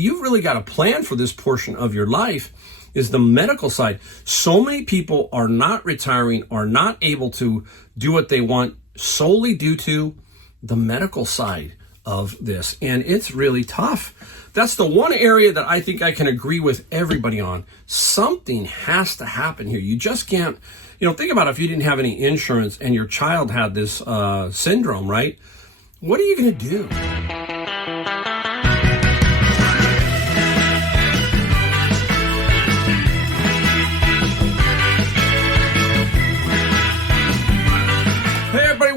You've really got to plan for this portion of your life is the medical side. So many people are not retiring, are not able to do what they want solely due to the medical side of this. And it's really tough. That's the one area that I think I can agree with everybody on. Something has to happen here. You just can't, think about if you didn't have any insurance and your child had this syndrome, right? What are you going to do?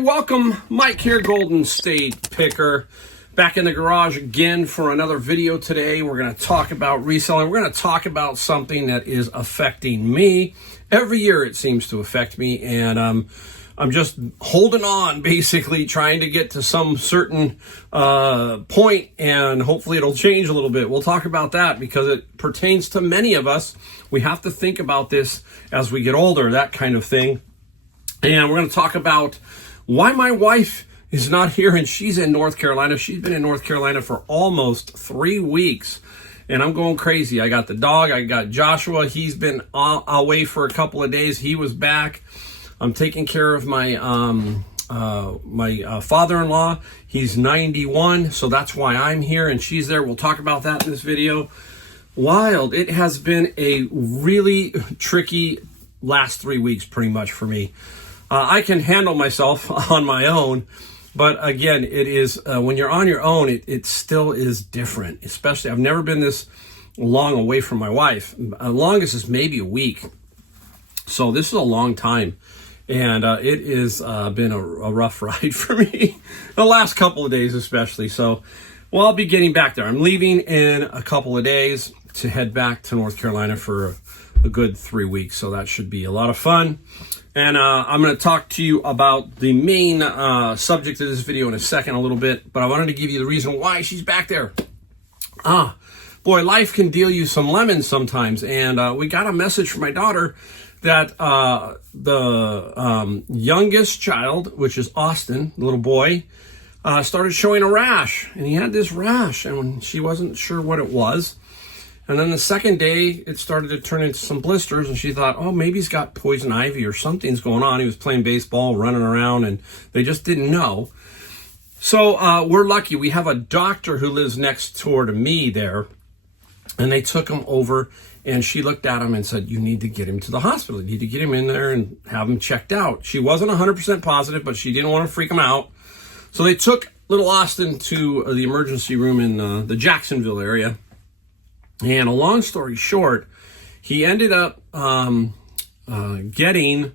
Welcome, Mike here, Golden State Picker, back in the garage again for another video today. We're going to talk about reselling. We're going to talk about something that is affecting me. Every year it seems to affect me, and I'm just holding on, basically trying to get to some certain point, and hopefully it'll change a little bit. We'll talk about that because it pertains to many of us. We have to think about this as we get older, that kind of thing. And we're going to talk about why my wife is not here and she's in North Carolina. She's been in North Carolina for almost 3 weeks, and I'm going crazy. I got the dog. I got Joshua. He's been away for a couple of days. He was back. I'm taking care of my father-in-law. He's 91, so that's why I'm here, and she's there. We'll talk about that in this video. Wild. It has been a really tricky last 3 weeks, pretty much, for me. I can handle myself on my own, but again, it is when you're on your own, it still is different. Especially, I've never been this long away from my wife. Longest is maybe a week, so this is a long time, and it has been a rough ride for me the last couple of days, especially. So, well, I'll be getting back there. I'm leaving in a couple of days to head back to North Carolina for a good 3 weeks, so that should be a lot of fun. And I'm going to talk to you about the main subject of this video in a second, a little bit, but I wanted to give you the reason why she's back there. Boy, life can deal you some lemons sometimes, and we got a message from my daughter that the youngest child, which is Austin, the little boy, started showing a rash, and he had this rash, and she wasn't sure what it was. And then the second day, it started to turn into some blisters, and she thought, oh, maybe he's got poison ivy or something's going on. He was playing baseball, running around, and they just didn't know. So we're lucky. We have a doctor who lives next door to me there, and they took him over, and she looked at him and said, you need to get him to the hospital. You need to get him in there and have him checked out. She wasn't 100% positive, but she didn't want to freak him out. So they took little Austin to the emergency room in the Jacksonville area. And a long story short, he ended up getting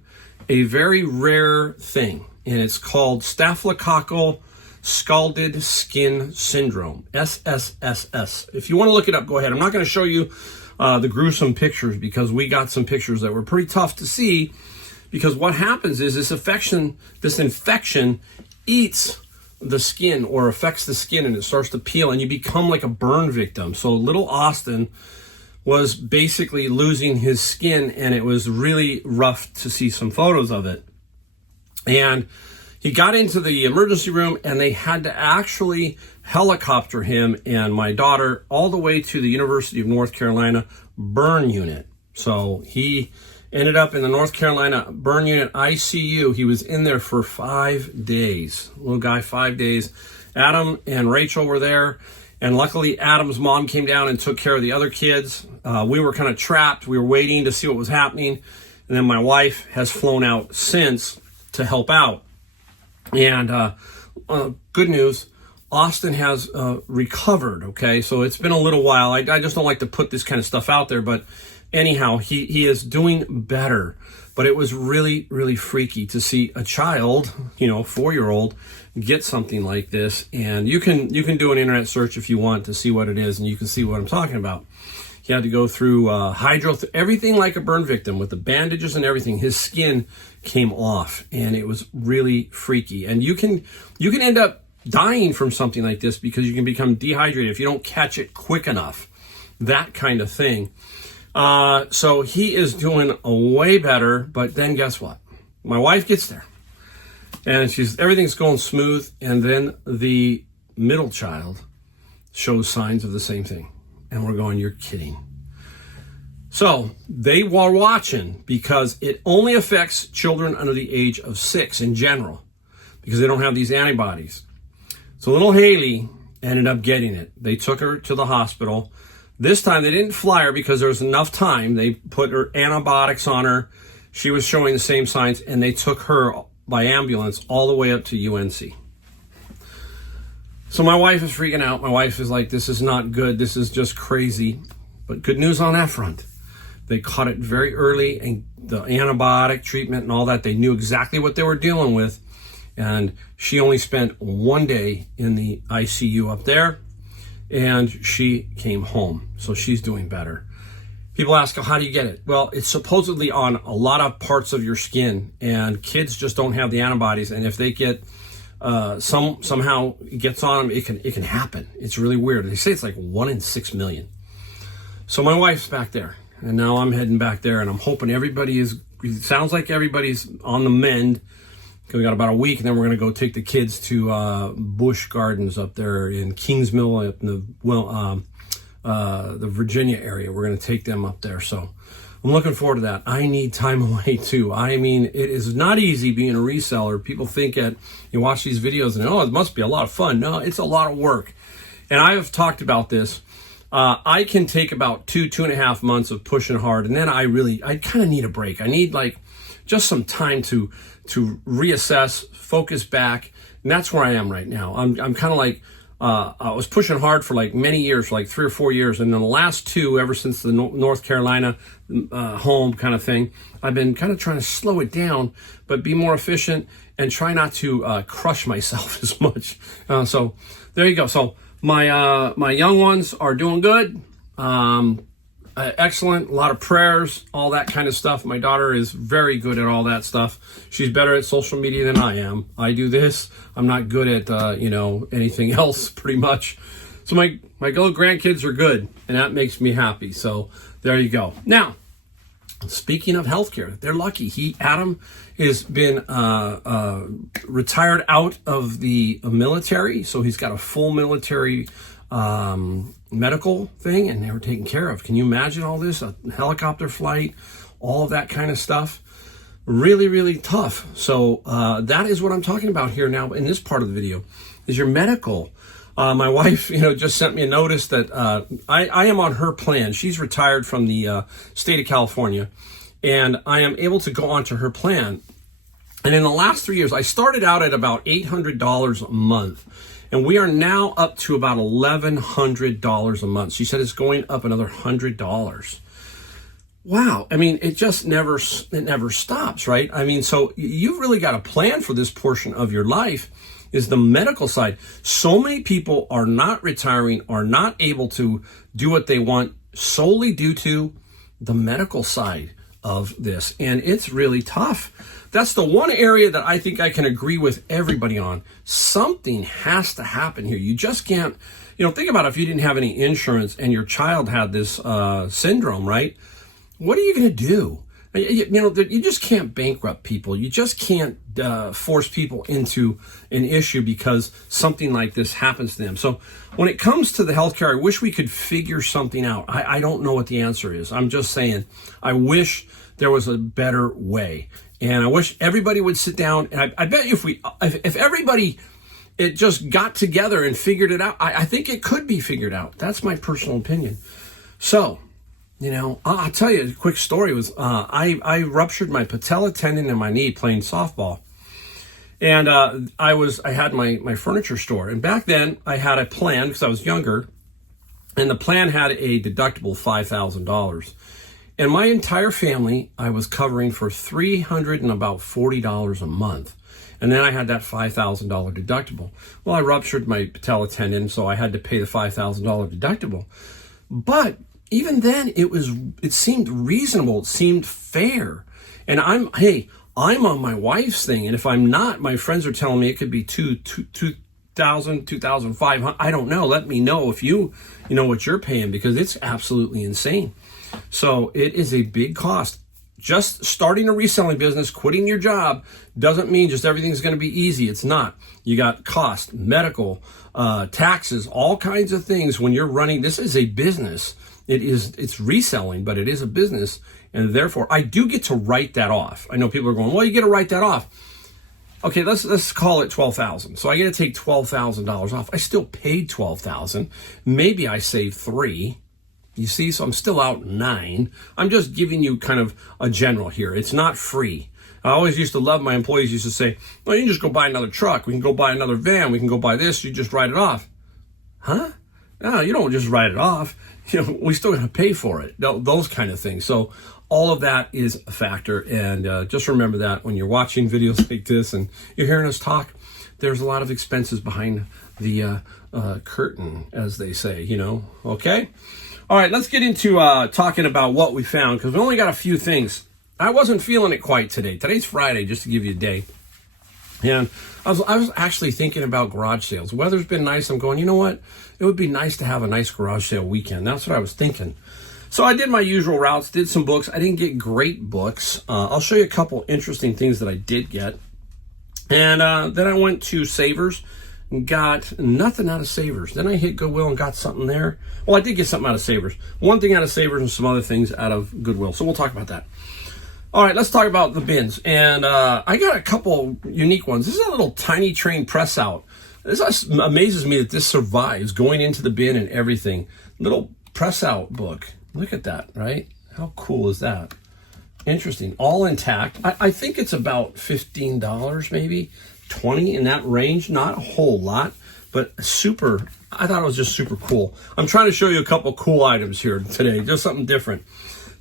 a very rare thing, and it's called staphylococcal scalded skin syndrome, SSSS. If you want to look it up, go ahead. I'm not going to show you the gruesome pictures because we got some pictures that were pretty tough to see, because what happens is this infection eats the skin or affects the skin, and it starts to peel, and you become like a burn victim. So little Austin was basically losing his skin, and it was really rough to see some photos of it. And he got into the emergency room, and they had to actually helicopter him and my daughter all the way to the University of North Carolina burn unit. So he ended up in the North Carolina burn unit ICU. He was in there for 5 days. Little guy, 5 days. Adam and Rachel were there, and luckily Adam's mom came down and took care of the other kids. We were kind of trapped. We were waiting to see what was happening, and then my wife has flown out since to help out. And good news, Austin has recovered, okay? So it's been a little while. I just don't like to put this kind of stuff out there, but anyhow, he is doing better. But it was really, really freaky to see a child, 4-year-old, get something like this. And you can do an internet search if you want to see what it is, and you can see what I'm talking about. He had to go through everything like a burn victim with the bandages and everything. His skin came off, and it was really freaky. And you can end up dying from something like this because you can become dehydrated if you don't catch it quick enough. That kind of thing. So he is doing way better, but then guess what? My wife gets there, and everything's going smooth, and then the middle child shows signs of the same thing. And we're going, you're kidding. So they were watching because it only affects children under the age of 6 in general because they don't have these antibodies. So little Haley ended up getting it. They took her to the hospital. This time they didn't fly her because there was enough time. They put her antibiotics on her. She was showing the same signs, and they took her by ambulance all the way up to UNC. So my wife is freaking out. My wife is like, this is not good. This is just crazy. But good news on that front. They caught it very early, and the antibiotic treatment and all that, they knew exactly what they were dealing with. And she only spent 1 day in the ICU up there, and she came home. So she's doing better. People ask, how do you get it? Well, it's supposedly on a lot of parts of your skin, and kids just don't have the antibodies. And if they get somehow it gets on them, it can happen. It's really weird. They say it's like 1 in 6 million. So my wife's back there, and now I'm heading back there, and I'm hoping it sounds like everybody's on the mend. We got about a week, and then we're going to go take the kids to Busch Gardens up there in Kingsmill, up in the Virginia area. We're going to take them up there. So I'm looking forward to that. I need time away too. I mean, it is not easy being a reseller. People think you watch these videos and, it must be a lot of fun. No, it's a lot of work. And I have talked about this. I can take about 2.5 months of pushing hard, and then I kind of need a break. I need just some time to reassess, focus back, and that's where I am right now. I'm kind of like, I was pushing hard for many years, for 3 or 4 years, and then the last 2, ever since the North Carolina home kind of thing, I've been kind of trying to slow it down, but be more efficient and try not to crush myself as much. So there you go. So my young ones are doing good. Excellent. A lot of prayers, all that kind of stuff. My daughter is very good at all that stuff. She's better at social media than I am. I do this. I'm not good at, anything else pretty much. So my little grandkids are good, and that makes me happy. So there you go. Now, speaking of healthcare, they're lucky. Adam has been retired out of the military. So he's got a full military medical thing, and they were taken care of. Can you imagine all this? A helicopter flight, all of that kind of stuff. Really, really tough. So that is what I'm talking about here now in this part of the video, is your medical. My wife, just sent me a notice that I am on her plan. She's retired from the state of California, and I am able to go onto her plan. And in the last 3 years, I started out at about $800 a month. And we are now up to about $1,100 a month. She said it's going up another $100. Wow. I mean, it never stops, right? I mean, so you've really got a plan for this portion of your life, is the medical side. So many people are not retiring, are not able to do what they want solely due to the medical side of this. And it's really tough. That's the one area that I think I can agree with everybody on. Something has to happen here. You just can't, think about if you didn't have any insurance and your child had this syndrome, right? What are you going to do? You just can't bankrupt people. You just can't force people into an issue because something like this happens to them. So when it comes to the healthcare, I wish we could figure something out. I don't know what the answer is. I'm just saying, I wish there was a better way. And I wish everybody would sit down. And I bet you if everybody just got together and figured it out, I think it could be figured out. That's my personal opinion. So, I'll tell you a quick story. I ruptured my patella tendon in my knee playing softball. And I had my furniture store. And back then I had a plan because I was younger. And the plan had a deductible $5,000. And my entire family, I was covering for $340 a month. And then I had that $5,000 deductible. Well, I ruptured my patella tendon, so I had to pay the $5,000 deductible. But even then, it seemed reasonable. It seemed fair. And I'm on my wife's thing. And if I'm not, my friends are telling me it could be $2,000, $2,500. I don't know. Let me know if you know what you're paying, because it's absolutely insane. So it is a big cost. just starting a reselling business, quitting your job, doesn't mean just everything's going to be easy. It's not. You got cost, medical, taxes, all kinds of things when you're running. This is a business. It's reselling, but it is a business. And therefore, I do get to write that off. I know people are going, well, you get to write that off. Okay, let's call it $12,000. So I get to take $12,000 off. I still paid $12,000. Maybe I saved $3,000. You see, so I'm still out $9,000. I'm just giving you kind of a general here. It's not free. I always used to love, my employees used to say, well, you can just go buy another truck. We can go buy another van. We can go buy this. You just write it off. Huh? No, you don't just write it off. We still got to pay for it. Those kind of things. So all of that is a factor. And just remember that when you're watching videos like this and you're hearing us talk, there's a lot of expenses behind the curtain, as they say, okay? All right, let's get into talking about what we found, because we only got a few things. I wasn't feeling it quite today. Today's Friday, just to give you a day. And I was actually thinking about garage sales. The weather's been nice. I'm going, you know what? It would be nice to have a nice garage sale weekend. That's what I was thinking. So I did my usual routes, did some books. I didn't get great books. I'll show you a couple interesting things that I did get. And then I went to Savers. Got nothing out of Savers. Then I hit Goodwill and got something there. Well, I did get something out of Savers. One thing out of Savers and some other things out of Goodwill. So we'll talk about that. All right, let's talk about the bins. And I got a couple unique ones. This is a little tiny train press out. This amazes me that this survives going into the bin and everything. Little press out book. Look at that, right? How cool is that? Interesting. All intact. I think it's about $15 maybe. 20 in that range, not a whole lot, but super. I thought it was just super cool. I'm trying to show you a couple cool items here today, just something different.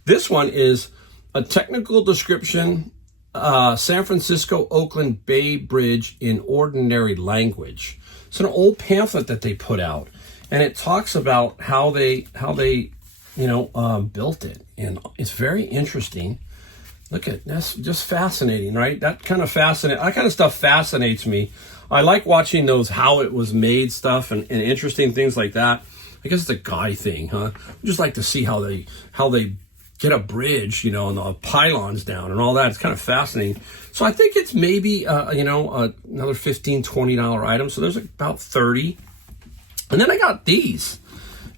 This one is a technical description, San Francisco Oakland Bay Bridge in ordinary language. It's an old pamphlet that they put out, and it talks about how they built it, and it's very interesting. Look at that's just fascinating, right? That kind of stuff fascinates me. I like watching those how it was made stuff and interesting things like that. I guess it's a guy thing, huh? I just like to see how they get a bridge, and the pylons down and all that. It's kind of fascinating. So I think it's maybe another $15, $20 item. So there's about 30. And then I got these,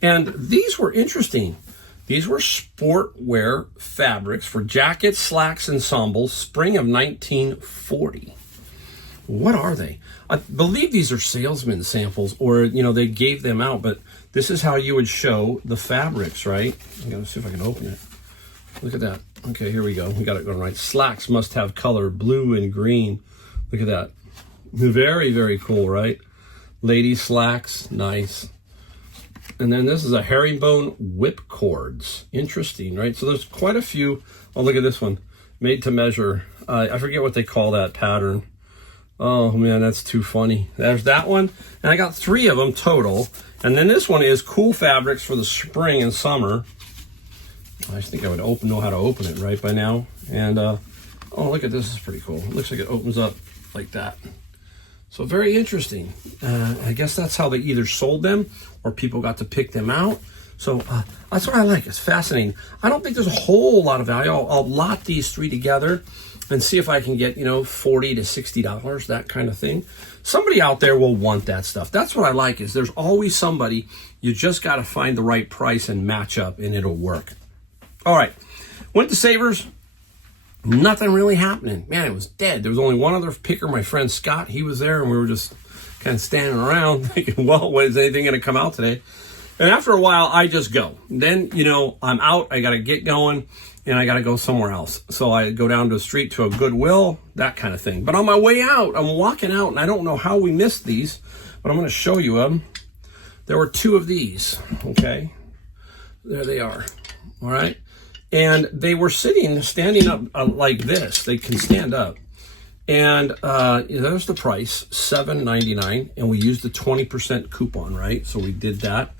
and these were interesting. These were sportwear fabrics for jackets, slacks, ensembles, spring of 1940. What are they? I believe these are salesman samples, or, they gave them out, but this is how you would show the fabrics, right? I'm going to see if I can open it. Look at that. Okay, here we go. We got it going right. Slacks must have color, blue and green. Look at that. Very, very cool, right? Ladies slacks, nice. And then this is a herringbone whip cords. Interesting, right? So there's quite a few. Oh, look at this one. Made to measure. I forget what they call that pattern. Oh, man, that's too funny. There's that one. And I got 3 of them total. And then this one is cool fabrics for the spring and summer. I think I would know how to open it right by now. And, oh, look at this. This is pretty cool. It looks like it opens up like that. So very interesting. I guess that's how they either sold them or people got to pick them out. So that's what I like. It's fascinating. I don't think there's a whole lot of value. I'll lot these 3 together and see if I can get, $40 to $60, that kind of thing. Somebody out there will want that stuff. That's what I like, is there's always somebody. You just got to find the right price and match up, and it'll work. All right. Went to Savers. Nothing really happening. Man, it was dead. There was only one other picker, my friend Scott. He was there, and we were just kind of standing around thinking, well, when is anything going to come out today? And after a while, I just go. Then, I'm out. I got to get going, and I got to go somewhere else. So I go down to the street to a Goodwill, that kind of thing. But on my way out, I'm walking out, and I don't know how we missed these, but I'm going to show you them. There were 2 of these, okay? There they are, all right? And they were standing up like this. They can stand up. And there's the price, $7.99. And we used the 20% coupon, right? So we did that.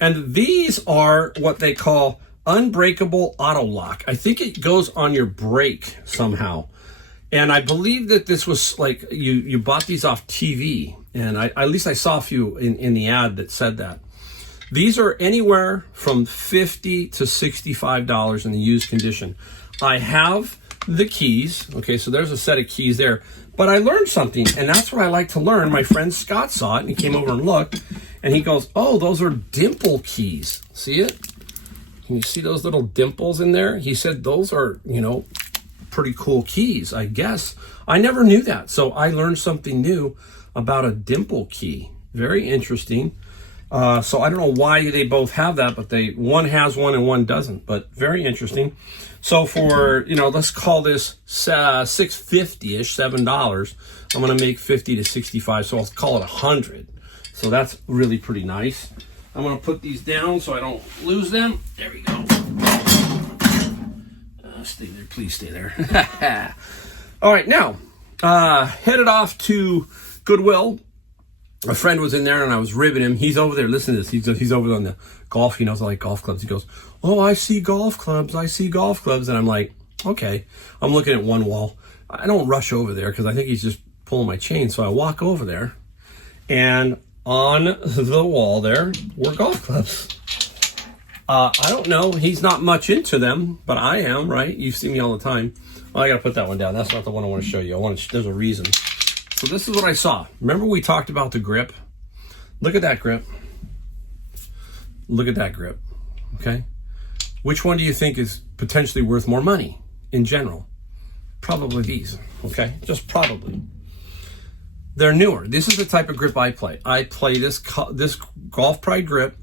And these are what they call unbreakable auto lock. I think it goes on your brake somehow. And I believe that this was like, you bought these off TV. And at least I saw a few in the ad that said that. These are anywhere from $50 to $65 in the used condition. I have the keys. Okay, so there's a set of keys there. But I learned something, and that's what I like to learn. My friend Scott saw it, and he came over and looked, and he goes, oh, those are dimple keys. See it? Can you see those little dimples in there? He said those are, you know, pretty cool keys, I guess. I never knew that. So I learned something new about a dimple key. Very interesting. So I don't know why they both have that, but one has one and one doesn't, but very interesting. So for, you know, let's call this $6.50-ish, $7. I'm going to make 50 to 65, so I'll call it 100. So that's really pretty nice. I'm going to put these down so I don't lose them. There we go. Stay there, please stay there. All right, now, headed off to Goodwill. A friend was in there and I was ribbing him. He's over there. Listen to this. He's over on the golf. He knows I like golf clubs. He goes, oh, I see golf clubs. I see golf clubs. And I'm like, okay. I'm looking at one wall. I don't rush over there because I think he's just pulling my chain. So I walk over there, and on the wall there were golf clubs. I don't know. He's not much into them, but I am, right? You see me all the time. Oh, I got to put that one down. That's not the one I want to show you. There's a reason. So this is what I saw. Remember we talked about the grip? Look at that grip. Look at that grip. Okay? Which one do you think is potentially worth more money in general? Probably these. Okay? Just probably. They're newer. This is the type of grip I play. I play this Golf Pride grip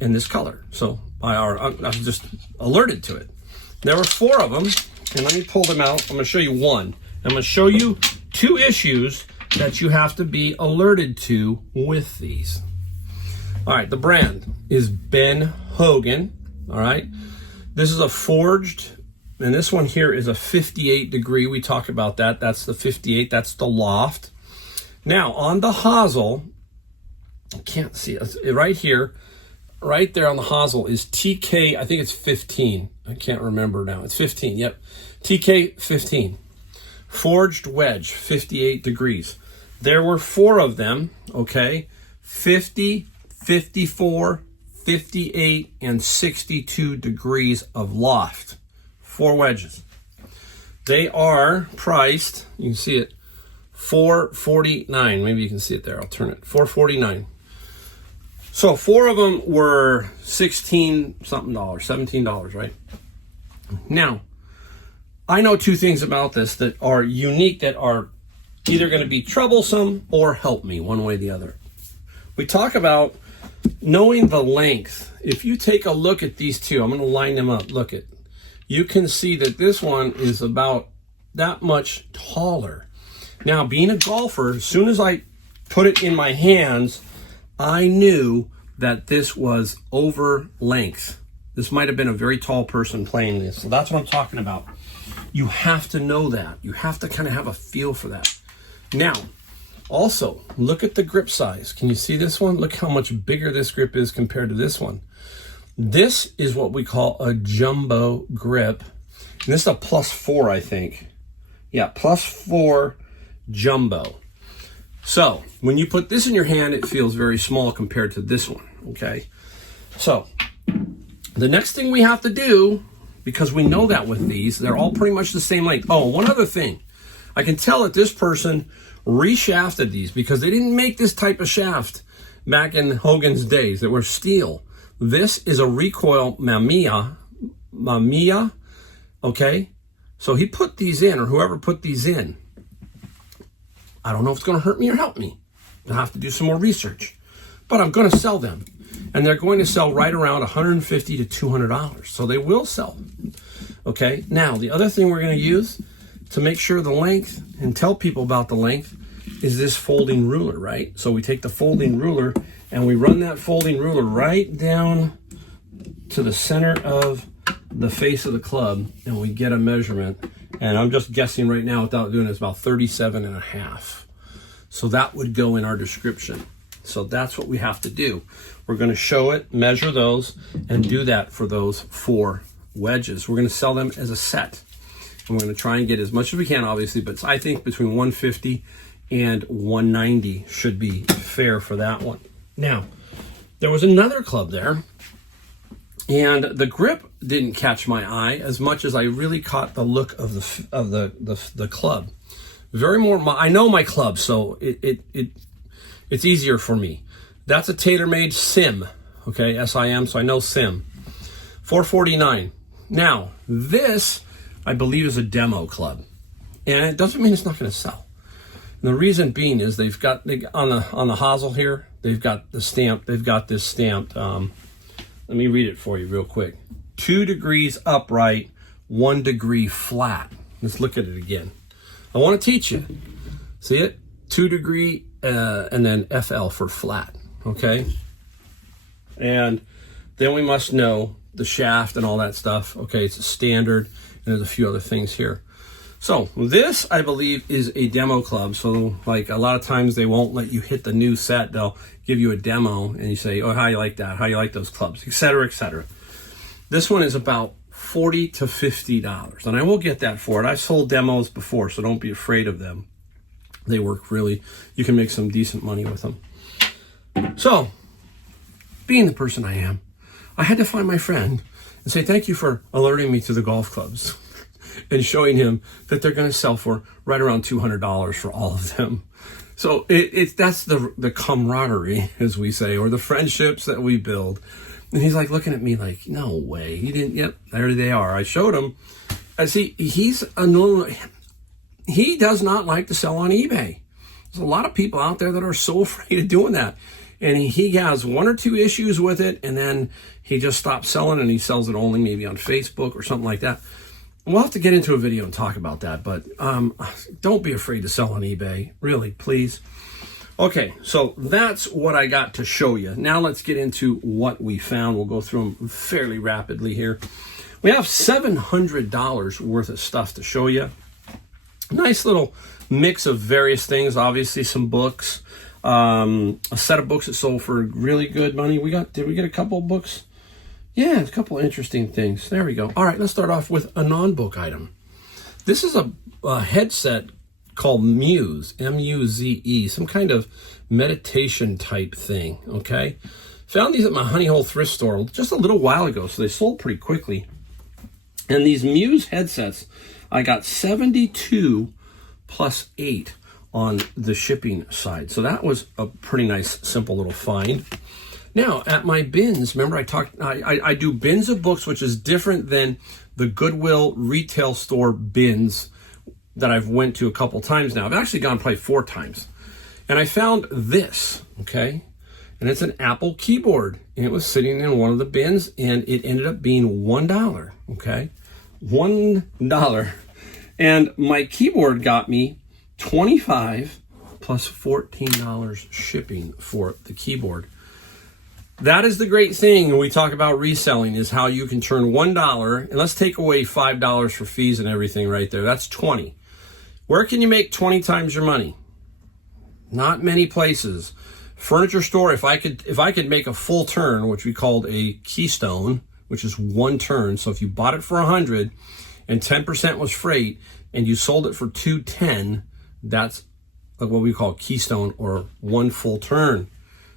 in this color. So I'm just alerted to it. There were 4 of them, and let me pull them out. I'm going to show you one. I'm going to show you 2 issues that you have to be alerted to with these. All right, the brand is Ben Hogan. All right, this is a forged, and this one here is a 58 degree. We talk about that. That's the 58. That's the loft. Now on the hosel, I can't see it right here. Right there on the hosel is TK. I think it's 15. I can't remember now. It's 15. Yep, TK 15. Forged wedge, 58 degrees. There were 4 of them, okay? 50, 54, 58, and 62 degrees of loft. 4 wedges. They are priced, you can see it, $4.49. Maybe you can see it there. I'll turn it. $4.49. So 4 of them were $16-something, $17, right? Now, I know 2 things about this that are unique, that are either going to be troublesome or help me one way or the other. We talk about knowing the length. If you take a look at these 2, I'm going to line them up. Look at, you can see that this one is about that much taller. Now, being a golfer, as soon as I put it in my hands, I knew that this was over length. This might have been a very tall person playing this. So that's what I'm talking about. You have to know that. You have to kind of have a feel for that. Now, also, look at the grip size. Can you see this one? Look how much bigger this grip is compared to this one. This is what we call a jumbo grip. And this is a +4, I think. Yeah, +4 jumbo. So, when you put this in your hand, it feels very small compared to this one, okay? So, the next thing we have to do, because we know that with these, they're all pretty much the same length. Oh, one other thing. I can tell that this person reshafted these because they didn't make this type of shaft back in Hogan's days. They were steel. This is a recoil Mamiya, okay? So he put these in, or whoever put these in. I don't know if it's going to hurt me or help me. I'll have to do some more research. But I'm going to sell them. And they're going to sell right around $150 to $200. So they will sell. Okay, now the other thing we're going to use to make sure the length and tell people about the length is this folding ruler, right? So we take the folding ruler and we run that folding ruler right down to the center of the face of the club, and we get a measurement. And I'm just guessing right now without doing it, it's about 37.5. So that would go in our description. So that's what we have to do. We're going to show it, measure those, and do that for those 4 wedges. We're going to sell them as a set. And we're going to try and get as much as we can, obviously, but I think between $150 and $190 should be fair for that one. Now, there was another club there, And the grip didn't catch my eye as much as I really caught the look of the club. Very more, I know my club, so it's easier for me. That's a TaylorMade Sim, okay, S-I-M, so I know Sim. $449. Now, this, I believe, is a demo club. And it doesn't mean it's not going to sell. And the reason being is they on the hosel here, they've got this stamped, let me read it for you real quick. 2 degrees upright, 1 degree flat. Let's look at it again. I want to teach you. See it? 2 degree and then FL for flat. Okay? And then we must know the shaft and all that stuff. Okay, it's a standard, and there's a few other things here. So this, I believe, is a demo club. So like a lot of times they won't let you hit the new set. They'll give you a demo and you say, oh, how you like that? How you like those clubs, etc., etc. This one is about $40 to $50, and I will get that for it. I've sold demos before, so don't be afraid of them. They work really, you can make some decent money with them. So, being the person I am, I had to find my friend and say thank you for alerting me to the golf clubs and showing him that they're going to sell for right around $200 for all of them. So that's the camaraderie, as we say, or the friendships that we build. And he's like looking at me like, no way. He didn't, yep, there they are. I showed him. See, he does not like to sell on eBay. There's a lot of people out there that are so afraid of doing that. And he has 1 or 2 issues with it, and then he just stops selling, and he sells it only maybe on Facebook or something like that. We'll have to get into a video and talk about that, but don't be afraid to sell on eBay. Really, please. Okay, so that's what I got to show you. Now let's get into what we found. We'll go through them fairly rapidly here. We have $700 worth of stuff to show you. Nice little mix of various things. Obviously, some books. A set of books that sold for really good money. Did we get a couple of books? Yeah, a couple of interesting things. There we go. All right, let's start off with a non-book item. This is a headset called Muse, M-U-Z-E, some kind of meditation type thing, okay? Found these at my Honey Hole thrift store just a little while ago, so they sold pretty quickly. And these Muse headsets, I got 72 plus 8 on the shipping side. So that was a pretty nice, simple little find. Now, at my bins, remember I do bins of books, which is different than the Goodwill retail store bins that I've went to a couple times now. I've actually gone probably 4 times. And I found this, okay? And it's an Apple keyboard. And it was sitting in one of the bins, and it ended up being $1, okay? $1. And my keyboard got me $25 plus $14 shipping for the keyboard. That is the great thing when we talk about reselling, is how you can turn $1, and let's take away $5 for fees and everything right there. That's 20. Where can you make 20 times your money? Not many places. Furniture store, if I could make a full turn, which we called a keystone, which is 1 turn. So if you bought it for 100 and 10% was freight and you sold it for 210, that's what we call keystone, or 1 full turn.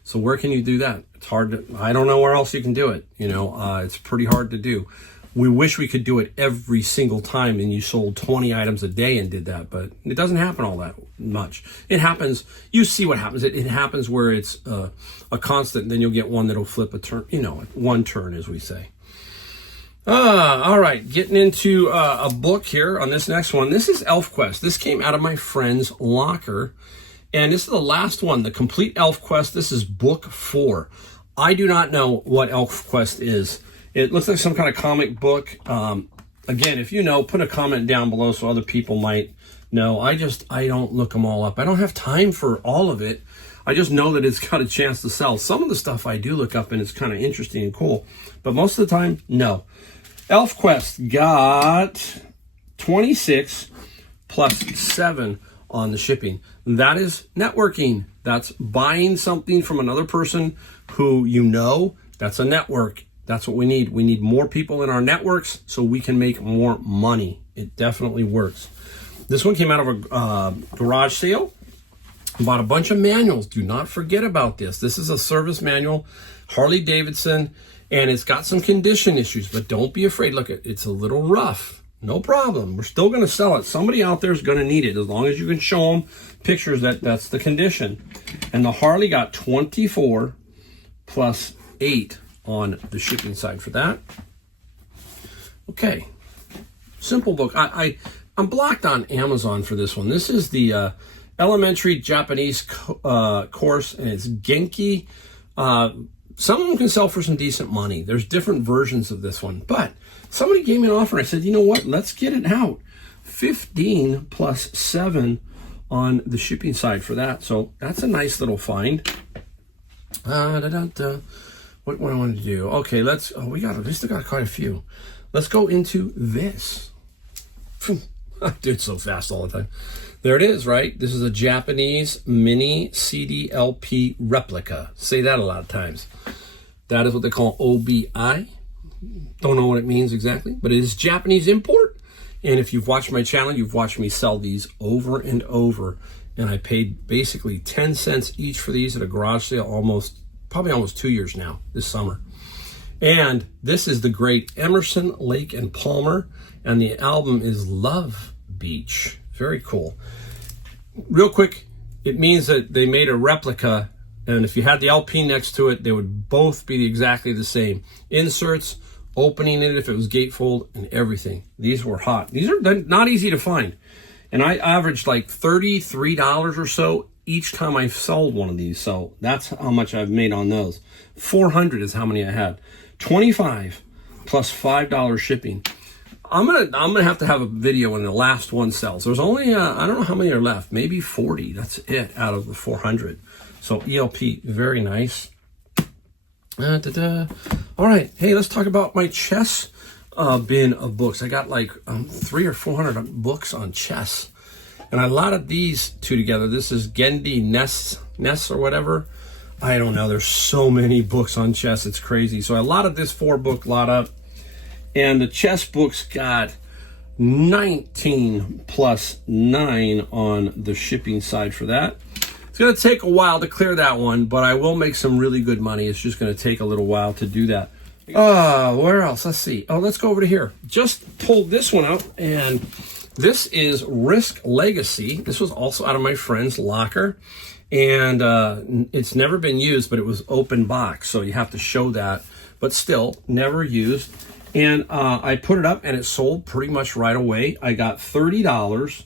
So where can you do that? It's hard to, I don't know where else you can do it. You know, it's pretty hard to do. We wish we could do it every single time and you sold 20 items a day and did that, but it doesn't happen all that much. It happens, you see what happens. It happens where it's a constant, and then you'll get one that'll flip a turn, you know, 1 turn, as we say. All right, getting into a book here on this next one. This is ElfQuest. This came out of my friend's locker. And this is the last one, the complete ElfQuest. This is book 4. I do not know what ElfQuest is. It looks like some kind of comic book. Again, if you know, put a comment down below so other people might know. I don't look them all up. I don't have time for all of it. I just know that it's got a chance to sell. Some of the stuff I do look up and it's kind of interesting and cool. But most of the time, no. ElfQuest got 26 plus 7 on the shipping. That is networking. That's buying something from another person who you know. That's a network. That's what we need. We need more people in our networks so we can make more money. It definitely works. This one came out of a garage sale. Bought a bunch of manuals. Do not forget about this. This is a service manual, Harley Davidson, And it's got some condition issues, but don't be afraid. Look, it's a little rough. No problem. We're still going to sell it. Somebody out there is going to need it, as long as you can show them pictures that's the condition. And the Harley got 24 plus 8 on the shipping side for that. Okay. Simple book. I'm blocked on Amazon for this one. This is the elementary Japanese course, and it's Genki. Some of them can sell for some decent money. There's different versions of this one, but somebody gave me an offer. I said, you know what? Let's get it out. 15 plus 7 on the shipping side for that. So that's a nice little find. What do I want to do? Okay, we still got quite a few. Let's go into this. I do it so fast all the time. There it is, right? This is a Japanese mini CD LP replica. Say that a lot of times. That is what they call OBI. Don't know what it means exactly, but it is Japanese import. And if you've watched my channel, you've watched me sell these over and over. And I paid basically 10 cents each for these at a garage sale probably almost 2 years now, this summer. And this is the great Emerson, Lake and Palmer. And the album is Love Beach. Very cool. Real quick, it means that they made a replica, and if you had the LP next to it, they would both be exactly the same. Inserts, opening it if it was gatefold, and everything. These were hot. These are not easy to find. And I averaged like $33 or so each time I sold one of these. So that's how much I've made on those. 400 is how many I had. 25 plus $5 shipping. I'm gonna have to have a video when the last one sells. There's only I don't know how many are left. Maybe 40. That's it out of the 400. So ELP, very nice. All right, hey, let's talk about my chess bin of books. I got like 300 or 400 books on chess, and I allotted these two together. This is Gendy Ness or whatever. I don't know. There's so many books on chess. It's crazy. So I allotted this 4-book lot up. And the chess books got 19 plus 9 on the shipping side for that. It's going to take a while to clear that one, but I will make some really good money. It's just going to take a little while to do that. Where else? Let's see. Oh, let's go over to here. Just pulled this one out, and this is Risk Legacy. This was also out of my friend's locker, and it's never been used, but it was open box, so you have to show that, but still never used. And I put it up, and it sold pretty much right away. I got $30.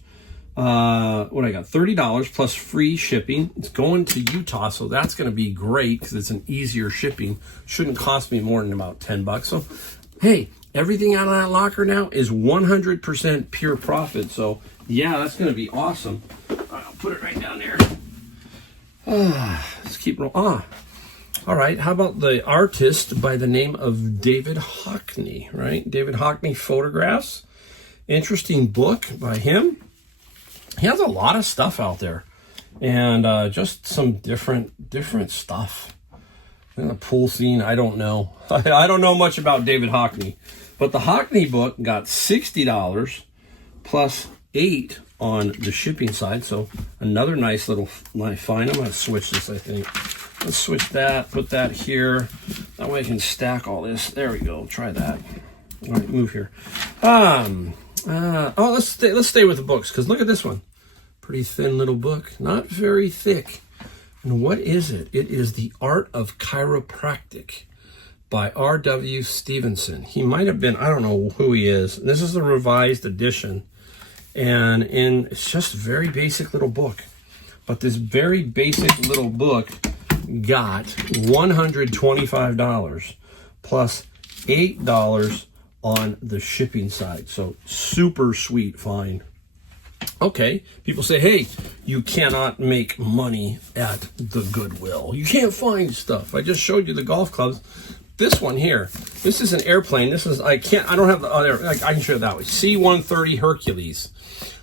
$30 plus free shipping. It's going to Utah, so that's going to be great because it's an easier shipping. Shouldn't cost me more than about $10. So, hey, everything out of that locker now is 100% pure profit. So, yeah, that's going to be awesome. I'll put it right down there. Let's keep rolling. All right, how about the artist by the name of David Hockney, right? David Hockney Photographs. Interesting book by him. He has a lot of stuff out there, and just some different stuff. And the pool scene, I don't know. I don't know much about David Hockney, but the Hockney book got $60 plus 8 on the shipping side, so another nice little find. I'm going to switch this, I think. Let's switch that, put that here. That way I can stack all this. There we go. Try that. All right, move here. Let's stay with the books, because look at this one. Pretty thin little book. Not very thick. And what is it? It is The Art of Chiropractic by R.W. Stevenson. He might have been, I don't know who he is. This is the revised edition. And it's just a very basic little book. But this very basic little book got $125 plus $8 on the shipping side. So super sweet find. Okay, people say, hey, you cannot make money at the Goodwill. You can't find stuff. I just showed you the golf clubs. This one here, this is an airplane. This is, I don't have the other, I can show it that way. C-130 Hercules,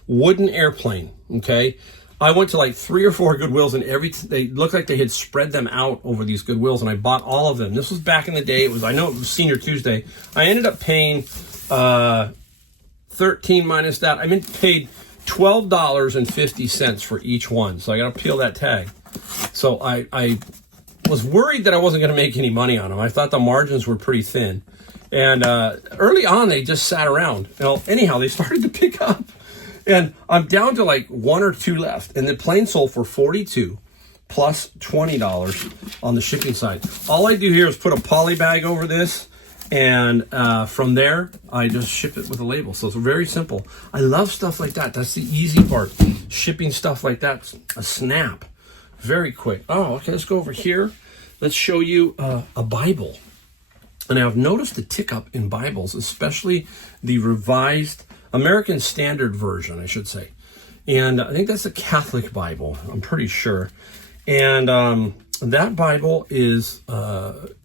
wooden airplane, okay? I went to like 3 or 4 Goodwills, and they looked like they had spread them out over these Goodwills, and I bought all of them. This was back in the day. I know it was Senior Tuesday. I ended up paying 13 minus that. I paid $12.50 for each one. So I got to peel that tag. So I was worried that I wasn't going to make any money on them. I thought the margins were pretty thin. And early on, they just sat around. Well, anyhow, they started to pick up. And I'm down to like 1 or 2 left. And the plain sold for $42 plus $20 on the shipping side. All I do here is put a poly bag over this. And from there, I just ship it with a label. So it's very simple. I love stuff like that. That's the easy part. Shipping stuff like that's a snap. Very quick. Oh, okay, let's go over here. Let's show you a Bible. And I've noticed a tick up in Bibles, especially the Revised American Standard Version, I should say. And I think that's a Catholic Bible, I'm pretty sure. And that Bible is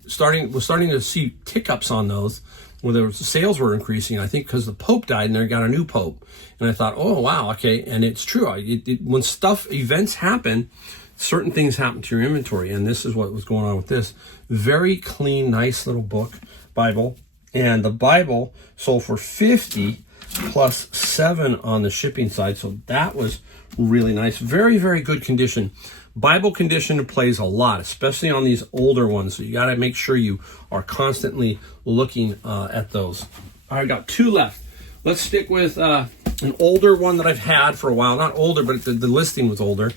starting to see tick ups on those, where the sales were increasing, I think because the Pope died and they got a new Pope. And I thought, oh, wow, okay. And it's true. When events happen, certain things happen to your inventory. And this is what was going on with this. Very clean, nice little book, Bible. And the Bible sold for $50 plus $7 on the shipping side. So that was really nice. Very, very good condition. Bible condition plays a lot, especially on these older ones. So you got to make sure you are constantly looking at those. I got 2 left. Let's stick with an older one that I've had for a while. Not older, but the listing was older.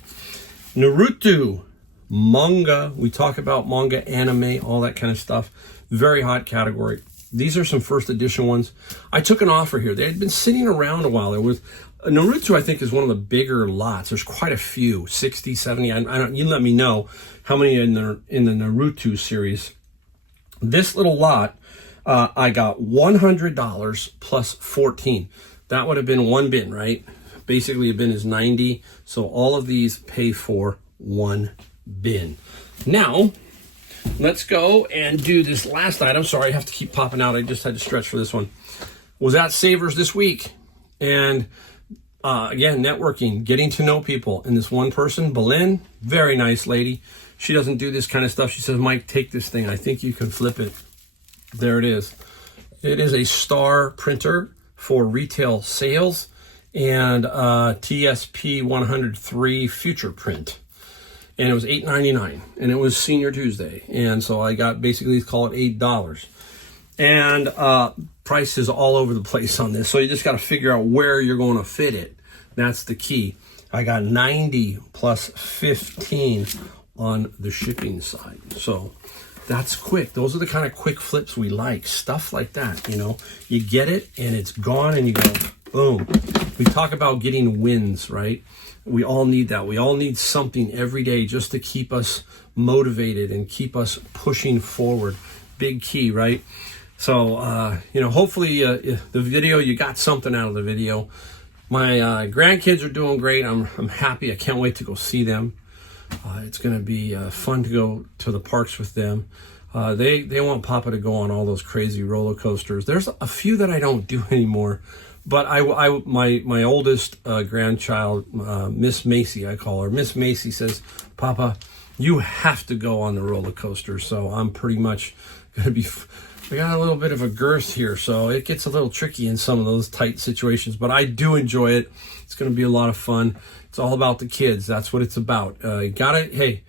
Naruto manga. We talk about manga, anime, all that kind of stuff. Very hot category. These are some first edition ones. I took an offer here. They had been sitting around a while. There was Naruto, I think, is one of the bigger lots. There's quite a few, 60, 70. I don't. You let me know how many in the Naruto series. This little lot, I got $100 plus $14. That would have been 1 bin, right? Basically, a bin is 90. So all of these pay for 1 bin. Now, let's go and do this last item. Sorry, I have to keep popping out. I just had to stretch for this one. Was at Savers this week. And again, networking, getting to know people. And this one person, Belen, very nice lady. She doesn't do this kind of stuff. She says, Mike, take this thing. I think you can flip it. There it is. It is a Star printer for retail sales and TSP 103 Future Print. And it was $8.99, and it was Senior Tuesday. And so I got, basically, call it $8. And prices all over the place on this. So you just got to figure out where you're going to fit it. That's the key. I got 90 plus 15 on the shipping side. So that's quick. Those are the kind of quick flips we like. Stuff like that, you know. You get it, and it's gone, and you go, boom. We talk about getting wins, right? We all need that. We all need something every day just to keep us motivated and keep us pushing forward. Big key, right? So, you know, hopefully the video, you got something out of the video. My grandkids are doing great. I'm happy. I can't wait to go see them. It's going to be fun to go to the parks with them. They want Papa to go on all those crazy roller coasters. There's a few that I don't do anymore. But my oldest grandchild, Miss Macy, I call her. Miss Macy says, Papa, you have to go on the roller coaster. So I'm pretty much going to be, we got a little bit of a girth here. So it gets a little tricky in some of those tight situations. But I do enjoy it. It's going to be a lot of fun. It's all about the kids. That's what it's about. You got to, hey,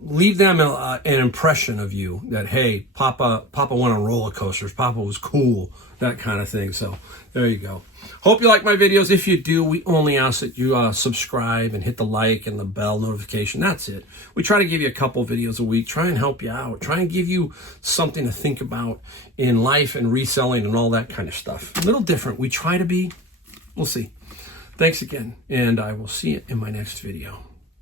leave them an impression of you that, hey, Papa went on roller coasters. Papa was cool, that kind of thing. So there you go. Hope you like my videos. If you do, we only ask that you subscribe and hit the like and the bell notification. That's it. We try to give you a couple videos a week. Try and help you out. Try and give you something to think about in life and reselling and all that kind of stuff. A little different. We try to be. We'll see. Thanks again, and I will see you in my next video.